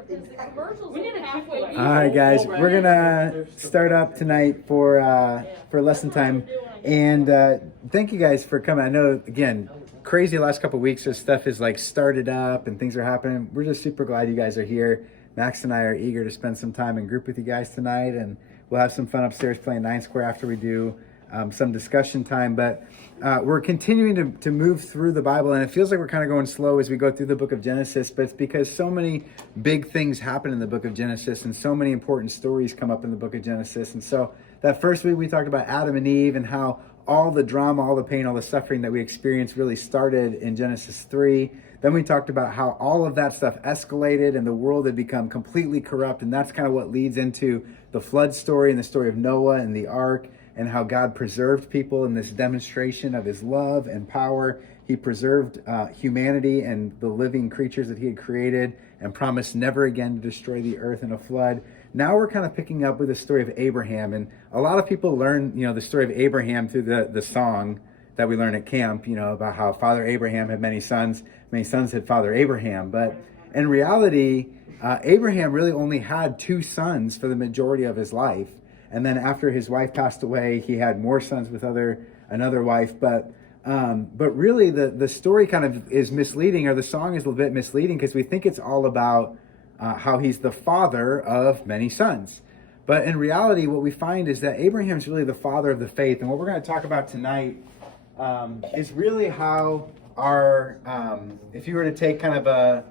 All right, guys, we're gonna start up tonight for lesson time, and thank you guys for coming. I know, again, crazy last couple of weeks, so stuff is like started up and things are happening. We're just super glad you guys are here. Max and I are eager to spend some time in group with you guys tonight, and we'll have some fun upstairs playing Nine Square after we do some discussion time. But we're continuing to move through the Bible, and it feels like we're kind of going slow as we go through the book of Genesis, but it's because so many big things happen in the book of Genesis, and so many important stories come up in the book of Genesis. And so that first week we talked about Adam and Eve and how all the drama, all the pain, all the suffering that we experienced really started in Genesis 3. Then we talked about how all of that stuff escalated and the world had become completely corrupt, and that's kind of what leads into the flood story and the story of Noah and the ark, and how God preserved people in this demonstration of his love and power. He preserved humanity and the living creatures that he had created and promised never again to destroy the earth in a flood. Now we're kind of picking up with the story of Abraham. And a lot of people learn, the story of Abraham through the song that we learn at camp, about how Father Abraham had many sons had Father Abraham. But in reality, Abraham really only had 2 sons for the majority of his life. And then after his wife passed away, he had more sons with another wife. But really the story kind of is misleading, or the song is a little bit misleading, because we think it's all about how he's the father of many sons. But in reality, what we find is that Abraham's really the father of the faith. And what we're going to talk about tonight is really how if you were to take kind of a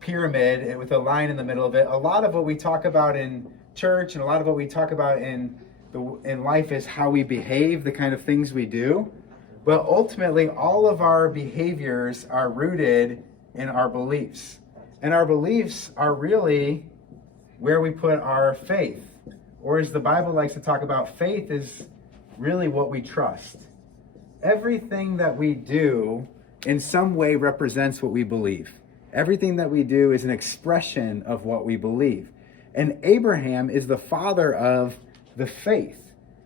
pyramid with a line in the middle of it, a lot of what we talk about in church and a lot of what we talk about in life is how we behave, the kind of things we do. But ultimately, all of our behaviors are rooted in our beliefs. And our beliefs are really where we put our faith. Or as the Bible likes to talk about, faith is really what we trust. Everything that we do in some way represents what we believe. Everything that we do is an expression of what we believe. And Abraham is the father of the faith.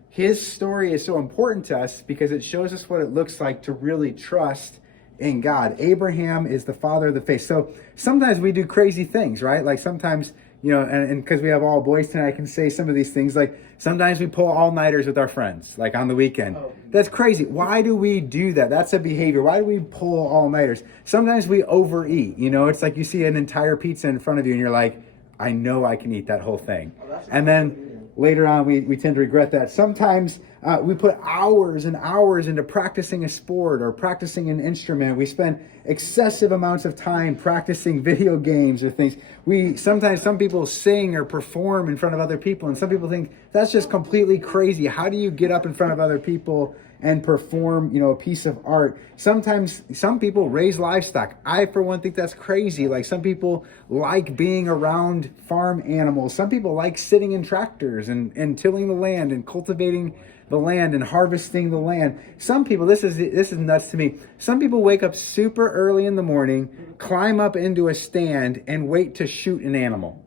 His story is so important to us because it shows us what it looks like to really trust in God. Abraham is the father of the faith. So sometimes we do crazy things, right? Like sometimes, and because we have all boys tonight, I can say some of these things. Like sometimes we pull all-nighters with our friends, like on the weekend. That's crazy. Why do we do that? That's a behavior. Why do we pull all-nighters? Sometimes we overeat. It's like you see an entire pizza in front of you and you're like, I know I can eat that whole thing. And then later on, we tend to regret that. Sometimes we put hours and hours into practicing a sport or practicing an instrument. We spend excessive amounts of time practicing video games or things. Sometimes some people sing or perform in front of other people, and some people think that's just completely crazy. How do you get up in front of other people and perform, a piece of art? Sometimes some people raise livestock. I, for one, think that's crazy. Like some people like being around farm animals. Some people like sitting in tractors and tilling the land and cultivating the land and harvesting the land. Some people, this is nuts to me. Some people wake up super early in the morning, climb up into a stand and wait to shoot an animal.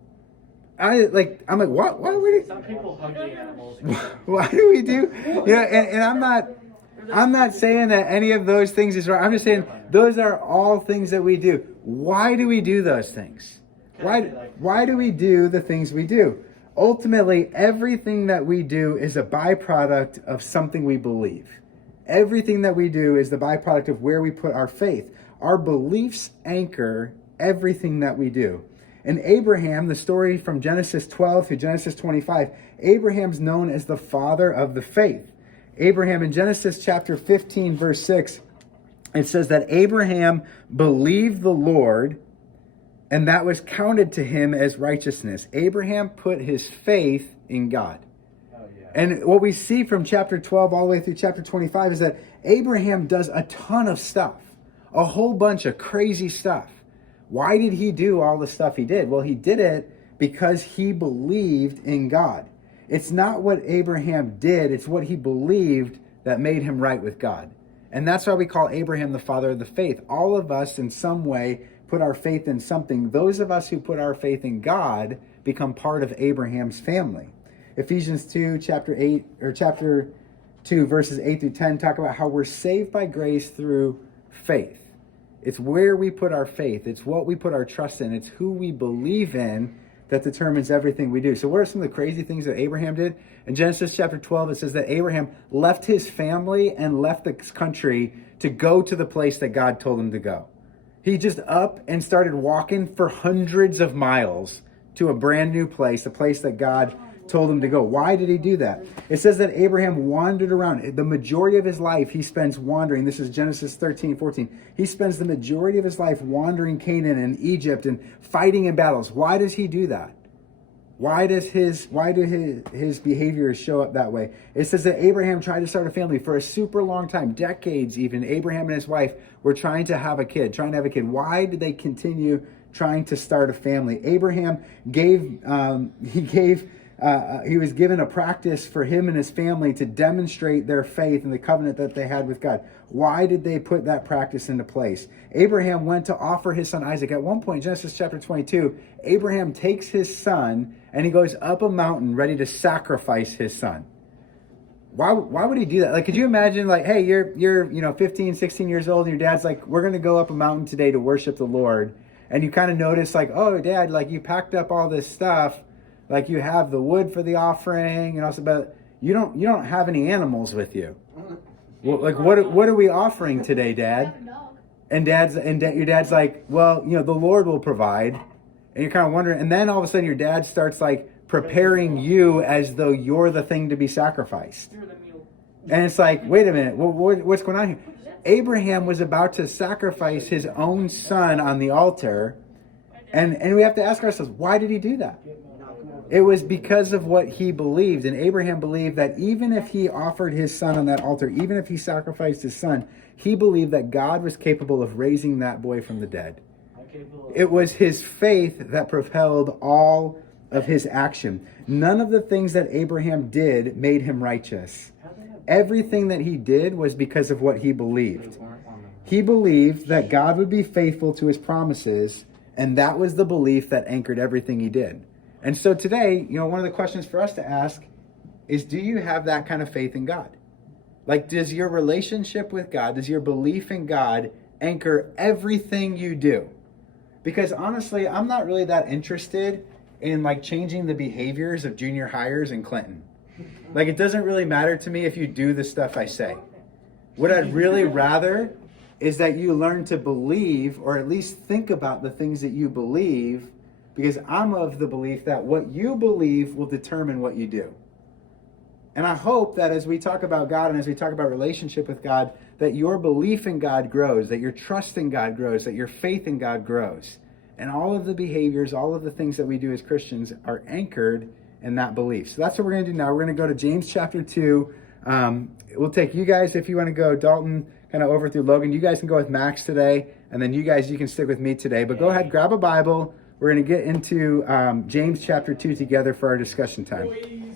I'm like, what? Why would Some people hug the animals. Why do we do? And I'm not saying that any of those things is right. I'm just saying those are all things that we do. Why do we do those things? Why do we do the things we do? Ultimately, everything that we do is a byproduct of something we believe. Everything that we do is the byproduct of where we put our faith. Our beliefs anchor everything that we do. And Abraham, the story from Genesis 12 through Genesis 25, Abraham's known as the father of the faith. Abraham, in Genesis chapter 15, verse 6, it says that Abraham believed the Lord, and that was counted to him as righteousness. Abraham put his faith in God. And what we see from chapter 12 all the way through chapter 25 is that Abraham does a ton of stuff, a whole bunch of crazy stuff. Why did he do all the stuff he did? Well, he did it because he believed in God. It's not what Abraham did, it's what he believed that made him right with God. And that's why we call Abraham the father of the faith. All of us in some way put our faith in something. Those of us who put our faith in God become part of Abraham's family. Ephesians 2, chapter 2, verses 8 through 10 talk about how we're saved by grace through faith. It's where we put our faith. It's what we put our trust in. It's who we believe in that determines everything we do. So what are some of the crazy things that Abraham did? In Genesis chapter 12, it says that Abraham left his family and left the country to go to the place that God told him to go. He just up and started walking for hundreds of miles to a brand new place, a place that God told him to go. Why did he do that? It says that Abraham wandered around. The majority of his life he spends wandering. This is Genesis 13:14. He spends the majority of his life wandering Canaan and Egypt and fighting in battles. Why does he do that? Why do his behaviors show up that way? It says that Abraham tried to start a family for a super long time, decades even. Abraham and his wife were trying to have a kid. Why did they continue trying to start a family? Abraham he was given a practice for him and his family to demonstrate their faith in the covenant that they had with God. Why did they put that practice into place? Abraham went to offer his son Isaac. At one point, Genesis chapter 22, Abraham takes his son and he goes up a mountain ready to sacrifice his son. Why would he do that? Like, could you imagine, like, hey, you're 15, 16 years old and your dad's like, we're going to go up a mountain today to worship the Lord. And you kind of notice like, oh, Dad, like you packed up all this stuff. Like you have the wood for the offering and also, but you don't have any animals with you. Well, like what are we offering today, Dad? And your dad's like, well, the Lord will provide. And you're kind of wondering, and then all of a sudden your dad starts like preparing you as though you're the thing to be sacrificed. And it's like, wait a minute, what's going on here? Abraham was about to sacrifice his own son on the altar. And we have to ask ourselves, why did he do that? It was because of what he believed. And Abraham believed that even if he offered his son on that altar, even if he sacrificed his son, he believed that God was capable of raising that boy from the dead. It was his faith that propelled all of his action. None of the things that Abraham did made him righteous. Everything that he did was because of what he believed. He believed that God would be faithful to his promises, and that was the belief that anchored everything he did. And so today, one of the questions for us to ask is, do you have that kind of faith in God? Like, does your relationship with God, does your belief in God anchor everything you do? Because honestly, I'm not really that interested in like changing the behaviors of junior hires in Clinton. Like, it doesn't really matter to me if you do the stuff I say. What I'd really rather is that you learn to believe, or at least think about the things that you believe, because I'm of the belief that what you believe will determine what you do. And I hope that as we talk about God and as we talk about relationship with God, that your belief in God grows, that your trust in God grows, that your faith in God grows. And all of the behaviors, all of the things that we do as Christians are anchored in that belief. So that's what we're going to do now. We're going to go to James chapter 2. We'll take you guys, if you want to go, Dalton, kind of over through Logan. You guys can go with Max today. And then you can stick with me today. But go ahead, grab a Bible. We're going to get into James chapter 2 together for our discussion time.